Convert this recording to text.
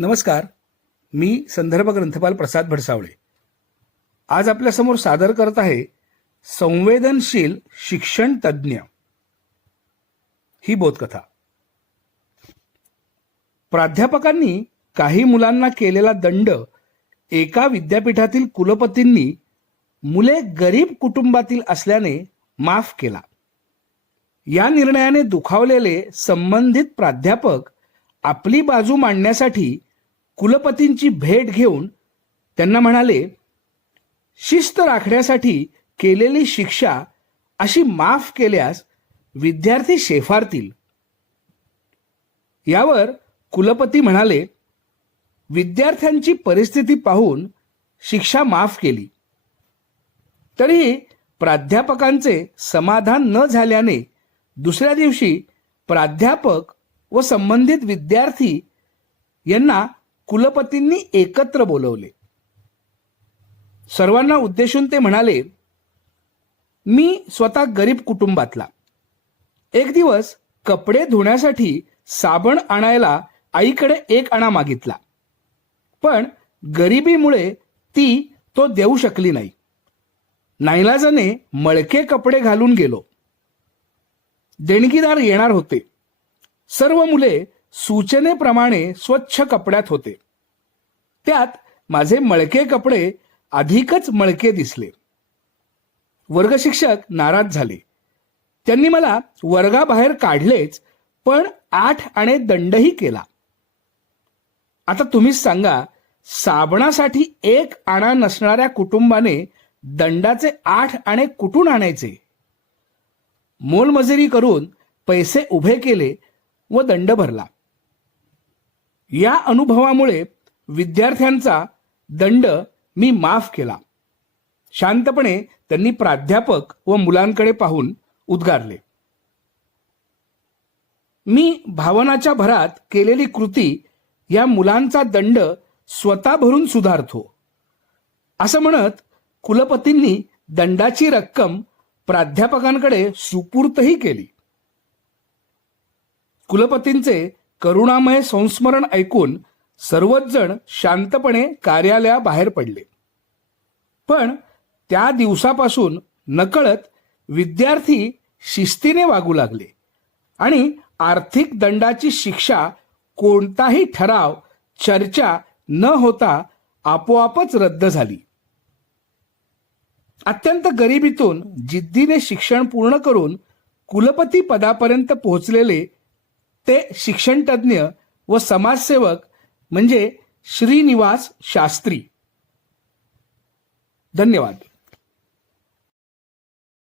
नमस्कार. मी संदर्भ ग्रंथपाल प्रसाद भडसावळे. आज आपल्यासमोर सादर करत आहे संवेदनशील शिक्षण तज्ज्ञ. ही बोधकथा. प्राध्यापकांनी काही मुलांना केलेला दंड एका विद्यापीठातील कुलपतींनी मुले गरीब कुटुंबातील असल्याने माफ केला. या निर्णयाने दुखावलेले संबंधित प्राध्यापक आपली बाजू मांडण्यासाठी कुलपतींची भेट घेऊन त्यांना म्हणाले शिस्त राखण्यासाठी केलेली शिक्षा अशी माफ केल्यास विद्यार्थी शेफारतील. यावर कुलपती म्हणाले विद्यार्थ्यांची परिस्थिती पाहून शिक्षा माफ केली. तरीही प्राध्यापकांचे समाधान न झाल्याने दुसऱ्या दिवशी प्राध्यापक व संबंधित विद्यार्थी यांना कुलपतींनी एकत्र बोलवले. सर्वांना उद्देशून ते म्हणाले मी स्वतः गरीब कुटुंबातला. एक दिवस कपडे धुण्यासाठी साबण आणायला आईकडे एक आणा मागितला. पण गरिबीमुळे ती तो देऊ शकली नाही. नाईलाजाने मळके कपडे घालून गेलो. देणगीदार येणार होते. सर्व मुले सूचनेप्रमाणे स्वच्छ कपड्यात होते. त्यात माझे मळके कपडे अधिकच मळके दिसले. वर्गशिक्षक नाराज झाले. त्यांनी मला वर्गाबाहेर काढलेच पण आठ आणे दंडही केला. आता तुम्हीच सांगा साबणासाठी एक आणा नसणाऱ्या कुटुंबाने दंडाचे आठ आणे कुठून आणायचे? मोलमजुरी करून पैसे उभे केले व दंड भरला. या अनुभवामुळे विद्यार्थ्यांचा दंड मी माफ केला. शांतपणे त्यांनी प्राध्यापक व मुलांकडे पाहून उद्गारले. मी भावनाच्या भरात केलेली कृती या मुलांचा दंड स्वतः भरून सुधारतो. असं म्हणत कुलपतींनी दंडाची रक्कम प्राध्यापकांकडे सुपूर्तही केली. कुलपतींचे करुणामय संस्मरण ऐकून सर्वच जण शांतपणे कार्यालयाबाहेर पडले. पण त्या दिवसापासून नकळत विद्यार्थी शिस्तीने वागू लागले आणि आर्थिक दंडाची शिक्षा कोणताही ठराव चर्चा न होता आपोआपच रद्द झाली. अत्यंत गरिबीतून जिद्दीने शिक्षण पूर्ण करून कुलपती पदापर्यंत पोहोचलेले ते शिक्षणतज्ज्ञ व समाजसेवक म्हणजे श्रीनिवास शास्त्री. धन्यवाद.